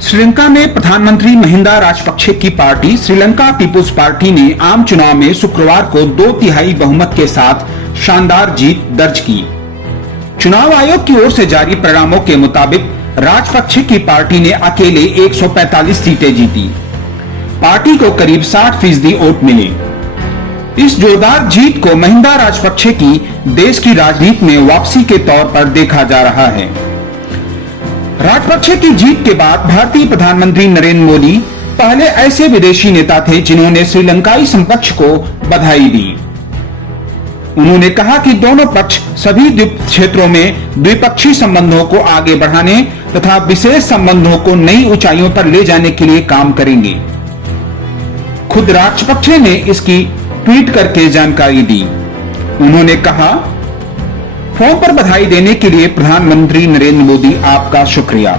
श्रीलंका में प्रधानमंत्री महिंदा राजपक्षे की पार्टी श्रीलंका पीपुल्स पार्टी ने आम चुनाव में शुक्रवार को 2/3 बहुमत के साथ शानदार जीत दर्ज की। चुनाव आयोग की ओर से जारी परिणामों के मुताबिक राजपक्षे की पार्टी ने अकेले 145 सीटें जीती। पार्टी को करीब 60% वोट मिले। इस जोरदार जीत को महिंदा राजपक्षे की देश की राजनीति में वापसी के तौर पर देखा जा रहा है। राजपक्षे की जीत के बाद भारतीय प्रधानमंत्री नरेंद्र मोदी पहले ऐसे विदेशी नेता थे जिन्होंने श्रीलंकाई समकक्ष को बधाई दी। उन्होंने कहा कि दोनों पक्ष सभी द्वीप क्षेत्रों में द्विपक्षीय संबंधों को आगे बढ़ाने तथा विशेष संबंधों को नई ऊंचाइयों पर ले जाने के लिए काम करेंगे। खुद राजपक्षे ने इसकी ट्वीट करके जानकारी दी। उन्होंने कहा, फोन पर बधाई देने के लिए प्रधानमंत्री नरेंद्र मोदी आपका शुक्रिया।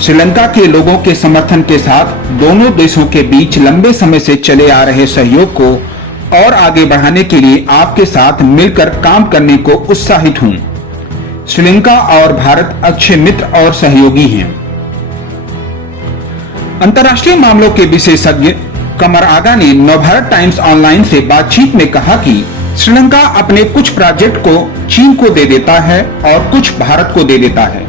श्रीलंका के लोगों के समर्थन के साथ दोनों देशों के बीच लंबे समय से चले आ रहे सहयोग को और आगे बढ़ाने के लिए आपके साथ मिलकर काम करने को उत्साहित हूं। श्रीलंका और भारत अच्छे मित्र और सहयोगी हैं। अंतर्राष्ट्रीय मामलों के विशेषज्ञ कमर आगा ने नवभारत टाइम्स ऑनलाइन से बातचीत में कहा कि श्रीलंका अपने कुछ प्रोजेक्ट को चीन को दे देता है और कुछ भारत को दे देता है।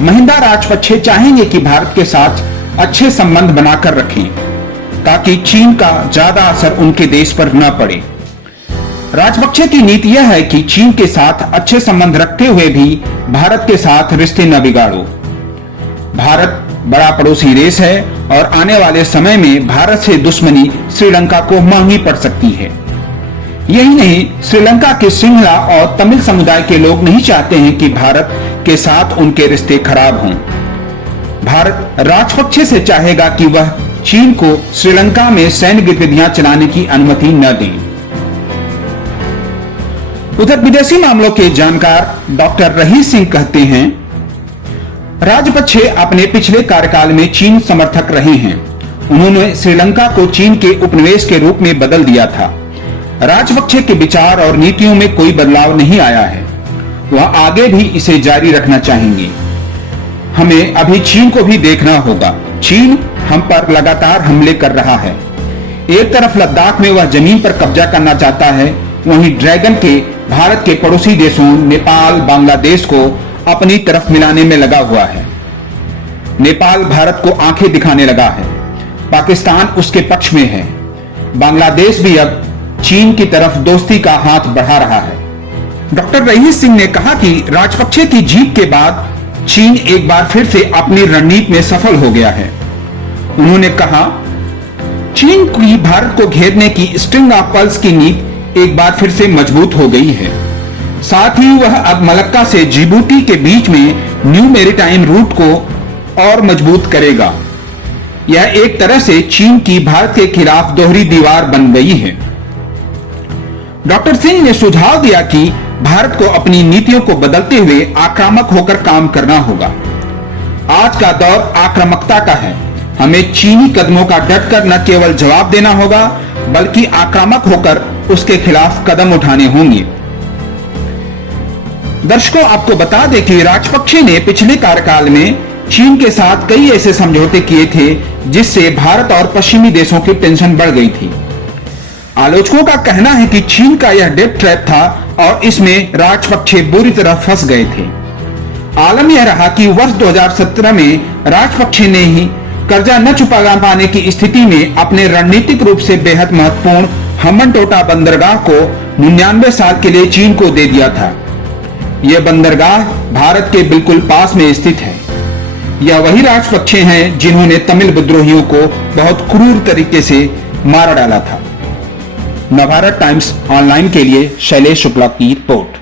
महिंदा राजपक्षे चाहेंगे कि भारत के साथ अच्छे संबंध बनाकर रखें ताकि चीन का ज्यादा असर उनके देश पर न पड़े। राजपक्षे की नीति यह है कि चीन के साथ अच्छे संबंध रखते हुए भी भारत के साथ रिश्ते न बिगाड़ो। भारत बड़ा पड़ोसी देश है और आने वाले समय में भारत से दुश्मनी श्रीलंका को महंगी पड़ सकती है। यही नहीं, श्रीलंका के सिंहला और तमिल समुदाय के लोग नहीं चाहते हैं कि भारत के साथ उनके रिश्ते खराब हों। भारत राजपक्षे से चाहेगा कि वह चीन को श्रीलंका में सैन्य गतिविधियां चलाने की अनुमति न दें। उधर विदेशी मामलों के जानकार डॉक्टर रहीस सिंह कहते हैं, राजपक्षे अपने पिछले कार्यकाल में चीन समर्थक रहे हैं। उन्होंने श्रीलंका को चीन के उपनिवेश के रूप में बदल दिया था। राजपक्षे के विचार और नीतियों में कोई बदलाव नहीं आया है। वह आगे भी इसे जारी रखना चाहेंगे। हमें अभी चीन को भी देखना होगा। चीन हम पर लगातार हमले कर रहा है। एक तरफ लद्दाख में वह जमीन पर कब्जा करना चाहता है, वहीं ड्रैगन के भारत के पड़ोसी देशों नेपाल, बांग्लादेश को अपनी तरफ मिलाने में लगा हुआ है। नेपाल भारत को आंखें दिखाने लगा है। पाकिस्तान उसके पक्ष में है। बांग्लादेश भी अब चीन की तरफ दोस्ती का हाथ बढ़ा रहा है। डॉक्टर रहीस सिंह ने कहा कि राजपक्षे की जीत के बाद चीन एक बार फिर से अपनी रणनीति में सफल हो गया है। उन्होंने कहा, चीन की भारत को घेरने की स्ट्रिंग ऑफ पर्ल्स की नीति एक बार फिर से मजबूत हो गई है। साथ ही वह अब मलक्का से जिबूटी के बीच में न्यू मैरीटाइम रूट को और मजबूत करेगा। यह एक तरह से चीन की भारत के खिलाफ दोहरी दीवार बन गई है। डॉक्टर सिंह ने सुझाव दिया कि भारत को अपनी नीतियों को बदलते हुए आक्रामक होकर काम करना होगा। आज का दौर आक्रामकता का है। हमें चीनी कदमों का डटकर न केवल जवाब देना होगा बल्कि आक्रामक होकर उसके खिलाफ कदम उठाने होंगे। दर्शकों, आपको बता दें कि राजपक्षे ने पिछले कार्यकाल में चीन के साथ कई ऐसे समझौते किए थे जिससे भारत और पश्चिमी देशों की टेंशन बढ़ गई थी। आलोचकों का कहना है कि चीन का यह डेट ट्रैप था और इसमें राजपक्षे बुरी तरह फंस गए थे। आलम यह रहा कि वर्ष 2017 में राजपक्षे ने ही कर्जा न चुका पाने की स्थिति में अपने रणनीतिक रूप से बेहद महत्वपूर्ण हम्बनटोटा बंदरगाह को 99 साल के लिए चीन को दे दिया था। यह बंदरगाह भारत के बिल्कुल पास में स्थित है। यह वही राजपक्षे हैं जिन्होंने तमिल विद्रोहियों को बहुत क्रूर तरीके से मार डाला था। नवभारत टाइम्स ऑनलाइन के लिए शैलेश शुक्ला की रिपोर्ट।